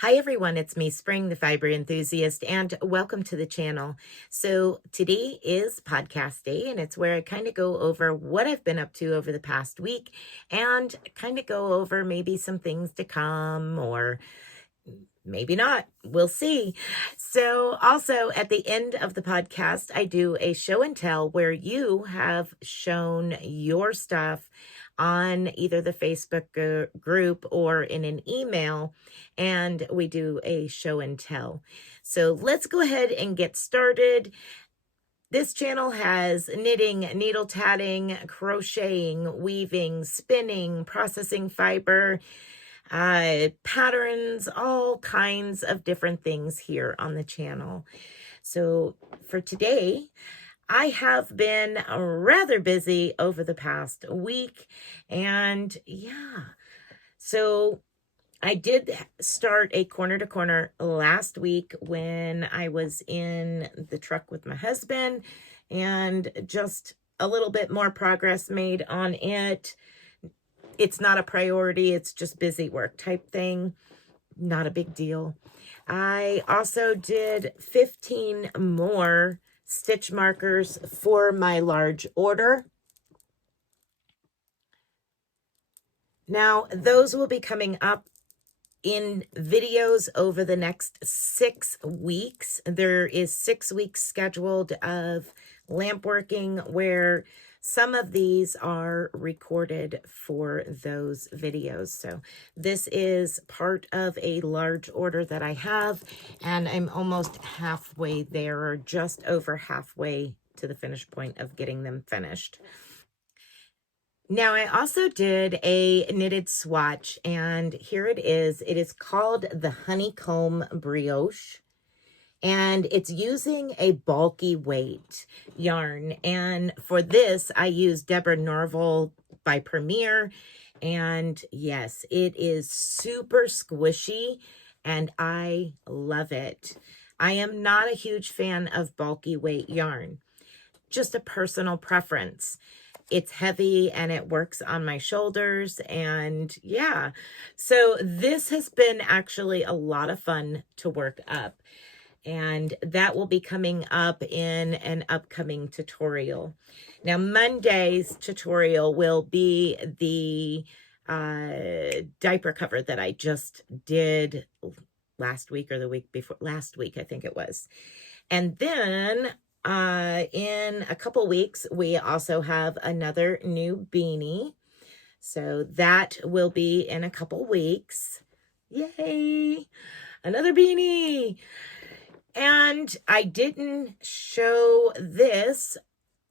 Hi everyone, it's me, Spring, the fiber enthusiast, and welcome to the channel. So today is podcast day, and it's where I kind of go over what I've been up to over the past week and kind of go over maybe some things to come or maybe not. We'll see. So also at the end of the podcast, I do a show and tell where you have shown your stuff on either the Facebook group or in an email, and we do a show and tell. So let's go ahead and get started. This channel has knitting, needle tatting, crocheting, weaving, spinning, processing fiber, patterns, all kinds of different things here on the channel. So for today, I have been rather busy over the past week, and so I did start a corner to corner last week when I was in the truck with my husband, and just a little bit more progress made on it. It's not a priority, it's just busy work type thing. Not a big deal. I also did 15 more stitch markers for my large order. Now, those will be coming up in videos over the next 6 weeks. There is 6 weeks scheduled of lamp working where some of these are recorded for those videos. So this is part of a large order that I have, and I'm almost halfway there, or just over halfway to the finish point of getting them finished. Now, I also did a knitted swatch, and here it is. It is called the Honeycomb Brios, and it's using a bulky weight yarn. And for this, I used Deborah Norville by Premier, and yes, it is super squishy, and I love it. I am not a huge fan of bulky weight yarn, just a personal preference. It's heavy and it works on my shoulders, and so this has been actually a lot of fun to work up, and that will be coming up in an upcoming tutorial. Now, Monday's tutorial will be the diaper cover that I just did last week, or the week before last week, I think it was. And then in a couple weeks, we also have another new beanie. So that will be in a couple weeks. Yay! Another beanie! And I didn't show this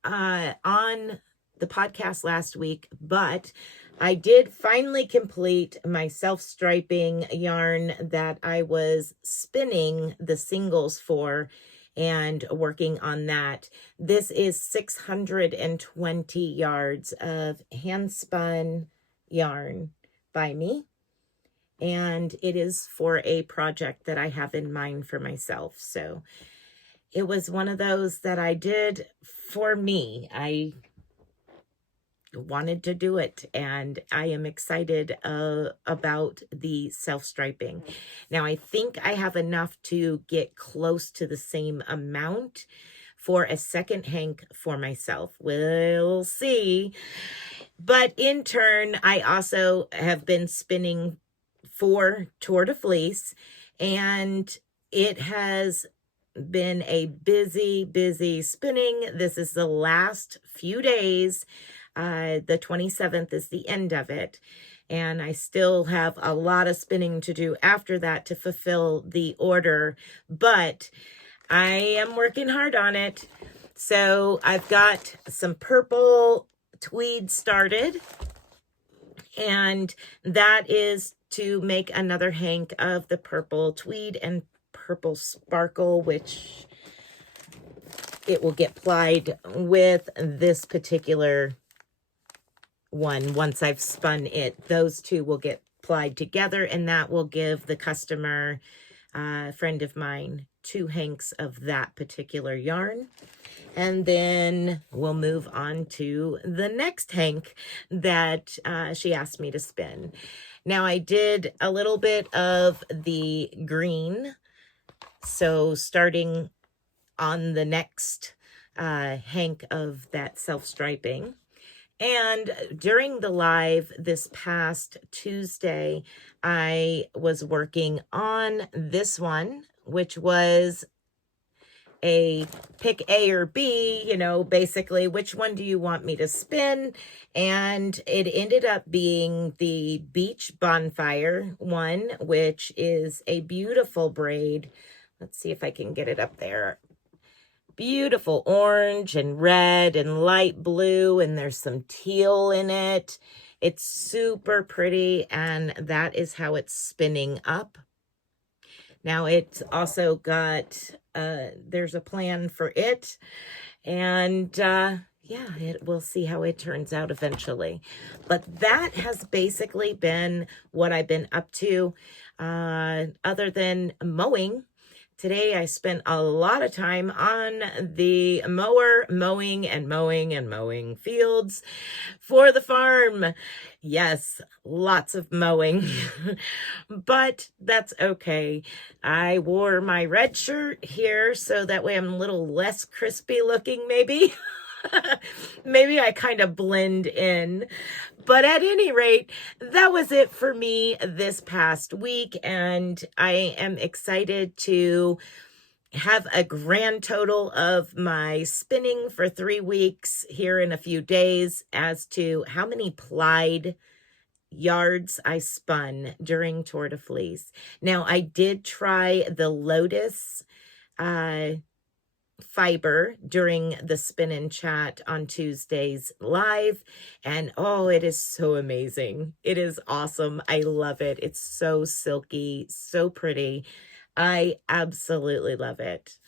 on the podcast last week, but I did finally complete my self-striping yarn that I was spinning the singles for and working on that. This is 620 yards of hand spun yarn by me, and it is for a project that I have in mind for myself. So it was one of those that I did for me. I wanted to do it, and I am excited about the self-striping. Now, I think I have enough to get close to the same amount for a second hank for myself. We'll see. But in turn, I also have been spinning for Tour de Fleece, and it has been a busy spinning. This is the last few days. The 27th is the end of it, and I still have a lot of spinning to do after that to fulfill the order, but I am working hard on it. So I've got some purple tweed started, and that is to make another hank of the purple tweed and purple sparkle, which it will get plied with this particular one. Once I've spun it, those two will get plied together, and that will give the customer, friend of mine, 2 hanks of that particular yarn. And then we'll move on to the next hank that she asked me to spin. Now I did a little bit of the green, so starting on the next hank of that self-striping. And during the live this past Tuesday, I was working on this one, which was a pick A or B, you know, basically, which one do you want me to spin? And it ended up being the beach bonfire one, which is a beautiful braid. Let's see if I can get it up there. Beautiful orange and red and light blue, and there's some teal in it. It's super pretty, and that is how it's spinning up. Now it's also got, there's a plan for it, and yeah, we'll see how it turns out eventually. But that has basically been what I've been up to, other than mowing. Today I spent a lot of time on the mower, mowing fields for the farm. Yes, lots of mowing, but that's okay. I wore my red shirt here so that way I'm a little less crispy looking, maybe. Maybe I kind of blend in. But at any rate, that was it for me this past week, and I am excited to have a grand total of my spinning for 3 weeks here in a few days as to how many plied yards I spun during Tour de Fleece. Now, I did try the Lotus fiber during the spin and chat on Tuesday's live, and oh, it is so amazing. It is awesome. I love it. It's so silky, so pretty. I absolutely love it.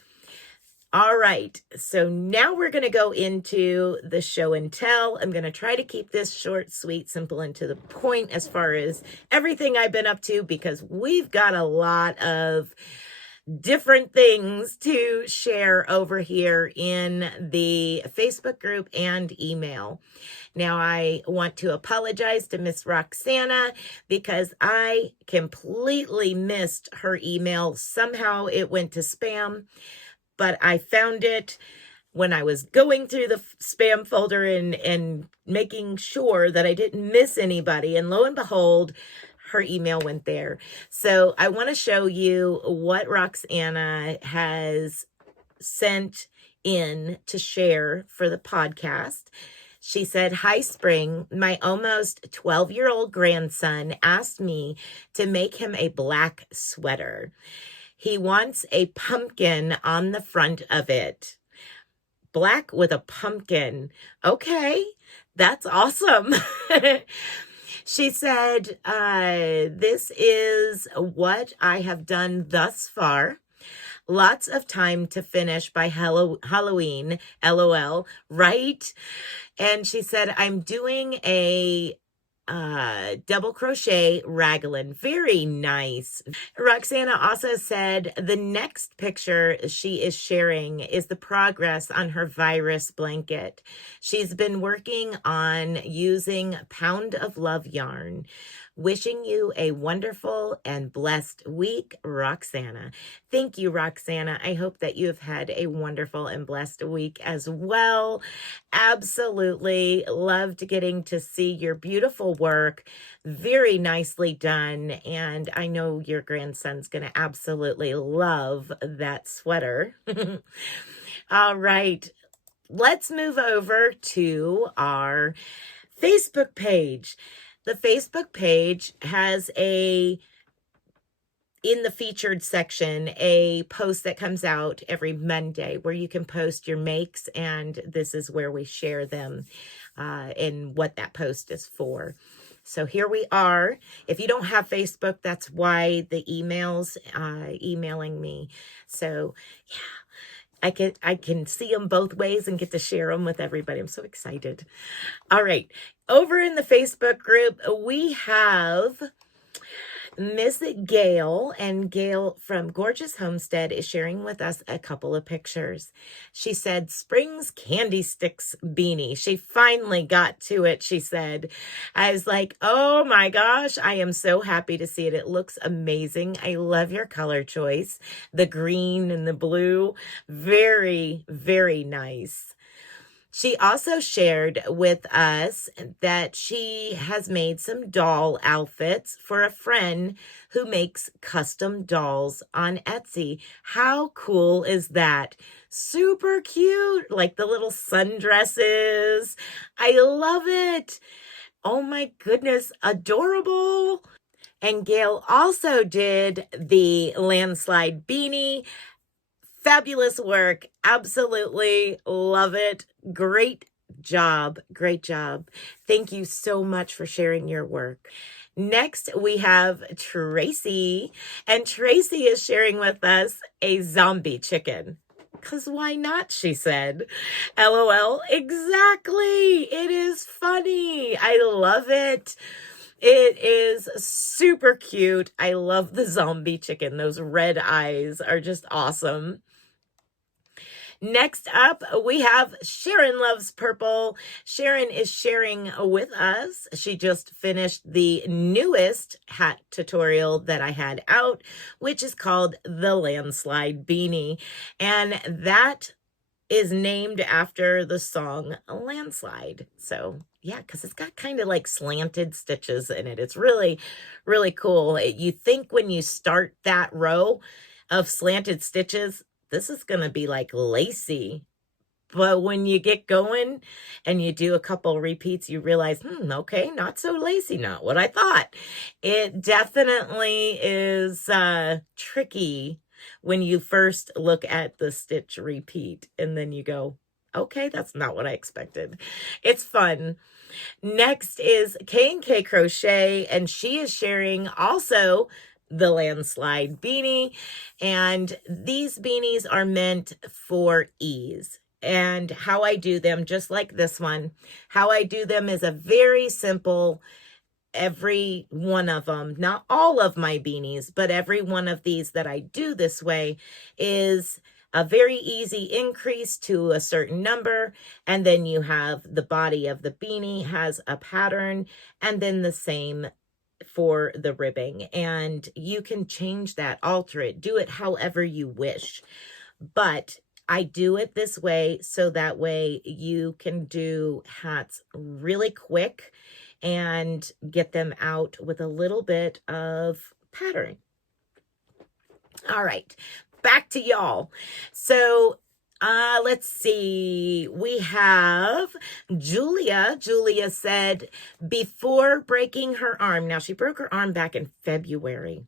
All right, so now we're going to go into the show and tell. I'm going to try to keep this short, sweet, simple, and to the point as far as everything I've been up to, because we've got a lot of different things to share over here in the Facebook group and email. Now, I want to apologize to Miss Roxana because I completely missed her email. Somehow it went to spam, but I found it when I was going through the spam folder and making sure that I didn't miss anybody. And lo and behold, her email went there. So I want to show you what Roxana has sent in to share for the podcast. She said, "Hi, Spring. My almost 12-year-old grandson asked me to make him a black sweater. He wants a pumpkin on the front of it. Black with a pumpkin. Okay, that's awesome." She said, "This is what I have done thus far. Lots of time to finish by Halloween, LOL, right?" And she said, "I'm doing a double crochet raglan." Very nice. Roxana also said the next picture she is sharing is the progress on her virus blanket. She's been working on using Pound of Love yarn. Wishing you a wonderful and blessed week, Roxana. Thank you, Roxana. I hope that you have had a wonderful and blessed week as well. Absolutely loved getting to see your beautiful work. Very nicely done. And I know your grandson's going to absolutely love that sweater. All right. Let's move over to our Facebook page. The Facebook page has in the featured section, a post that comes out every Monday where you can post your makes, and this is where we share them and what that post is for. So here we are. If you don't have Facebook, that's why the emails emailing me. So yeah, I can see them both ways and get to share them with everybody. I'm so excited. All right. Over in the Facebook group, we have Miss Gail, and Gail from Gorgeous Homestead is sharing with us a couple of pictures. She said, Spring's Candy Sticks beanie. She finally got to it, she said. I was like, oh my gosh, I am so happy to see it. It looks amazing. I love your color choice. The green and the blue. Very, very nice. She also shared with us that she has made some doll outfits for a friend who makes custom dolls on Etsy. How cool is that? Super cute, like the little sundresses. I love it. Oh my goodness, adorable. And Gail also did the landslide beanie. Fabulous work. Absolutely love it. Great job. Great job. Thank you so much for sharing your work. Next, we have Tracy, and Tracy is sharing with us a zombie chicken. Because why not, she said. LOL. Exactly. It is funny. I love it. It is super cute. I love the zombie chicken. Those red eyes are just awesome. Next up, we have Sharon Loves Purple. Sharon is sharing with us. She just finished the newest hat tutorial that I had out, which is called the Landslide Beanie. And that is named after the song Landslide. So yeah, because it's got kind of like slanted stitches in it. It's really, really cool. You think when you start that row of slanted stitches, this is going to be like lacy. But when you get going and you do a couple repeats, you realize, okay, not so lacy, not what I thought. It definitely is tricky when you first look at the stitch repeat and then you go, okay, that's not what I expected. It's fun. Next is K Crochet, and she is sharing also the landslide beanie. And these beanies are meant for ease. And how I do them, just like this one, how I do them is a very simple, every one of them, not all of my beanies, but every one of these that I do this way is a very easy increase to a certain number. And then you have the body of the beanie has a pattern, and then the same for the ribbing. And you can change that, alter it, do it however you wish. But I do it this way so that way you can do hats really quick and get them out with a little bit of pattern. All right, back to y'all. So let's see. We have Julia. Julia said, before breaking her arm. Now, she broke her arm back in February,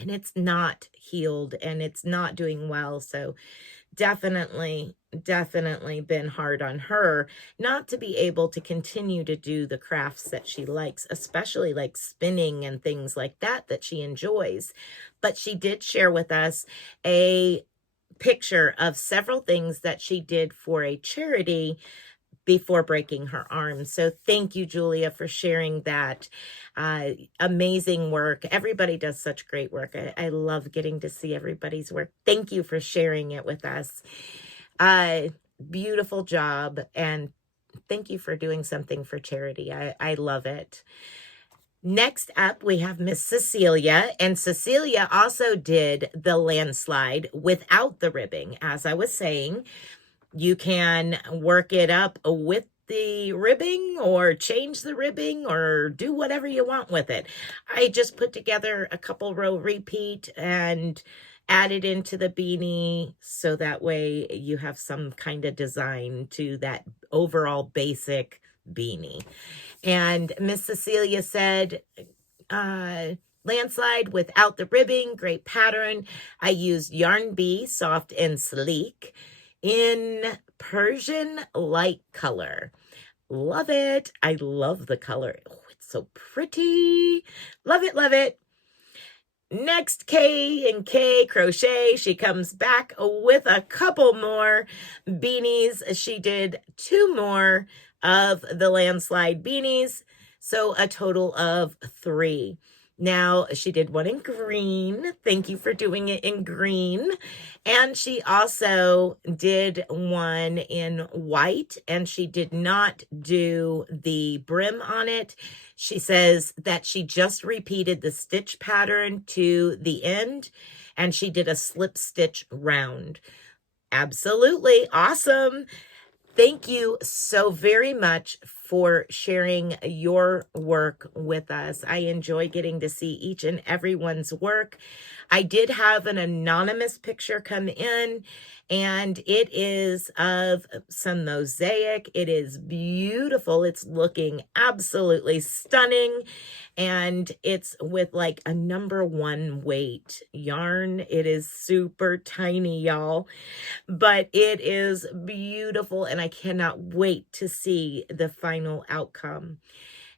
and it's not healed, and it's not doing well. So definitely been hard on her not to be able to continue to do the crafts that she likes, especially like spinning and things like that she enjoys. But she did share with us a picture of several things that she did for a charity before breaking her arm. So thank you, Julia, for sharing that. Amazing work. Everybody does such great work. I love getting to see everybody's work. Thank you for sharing it with us. Beautiful job. And thank you for doing something for charity. I love it. Next up, we have Miss Cecilia, and Cecilia also did the landslide without the ribbing. As I was saying, you can work it up with the ribbing or change the ribbing or do whatever you want with it. I just put together a couple row repeat and added into the beanie so that way you have some kind of design to that overall basic beanie. And Miss Cecilia said, landslide without the ribbing, great pattern. I used Yarn Bee, soft and sleek, in Persian light color. Love it. I love the color. Oh, it's so pretty. Love it, love it. Next, K Crochet. She comes back with a couple more beanies. She did 2 more of the landslide beanies, so a total of 3. Now, she did one in green. Thank you for doing it in green. And she also did one in white, and she did not do the brim on it. She says that she just repeated the stitch pattern to the end, and she did a slip stitch round. Absolutely awesome. Thank you so very much for sharing your work with us. I enjoy getting to see each and everyone's work. I did have an anonymous picture come in, and it is of some mosaic. It is beautiful. It's looking absolutely stunning, and it's with like a #1 weight yarn. It is super tiny, y'all, but it is beautiful, and I cannot wait to see the final outcome.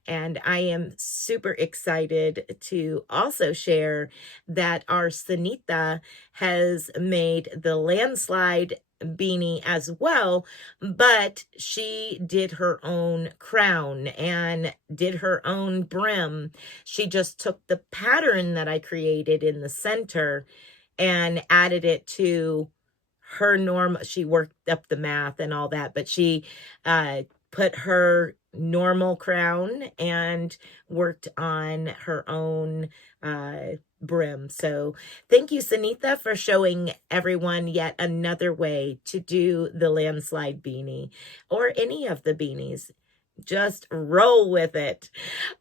And I am super excited to also share that our Sunita has made the landslide beanie as well, but she did her own crown and did her own brim. She just took the pattern that I created in the center and added it to her norm. She worked up the math and all that, but she put her normal crown and worked on her own brim. So thank you, Sunita, for showing everyone yet another way to do the landslide beanie, or any of the beanies. Just roll with it.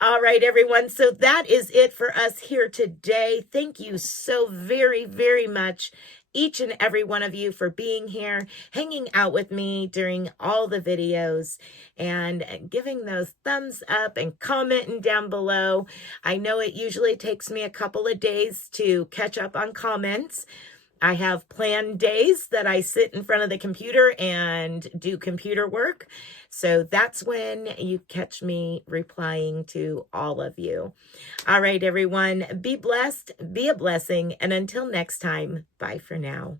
All right, everyone. So that is it for us here today. Thank you so very, very much, each and every one of you, for being here, hanging out with me during all the videos, and giving those thumbs up and commenting down below. I know it usually takes me a couple of days to catch up on comments. I have planned days that I sit in front of the computer and do computer work. So that's when you catch me replying to all of you. All right, everyone, be blessed, be a blessing, and until next time, bye for now.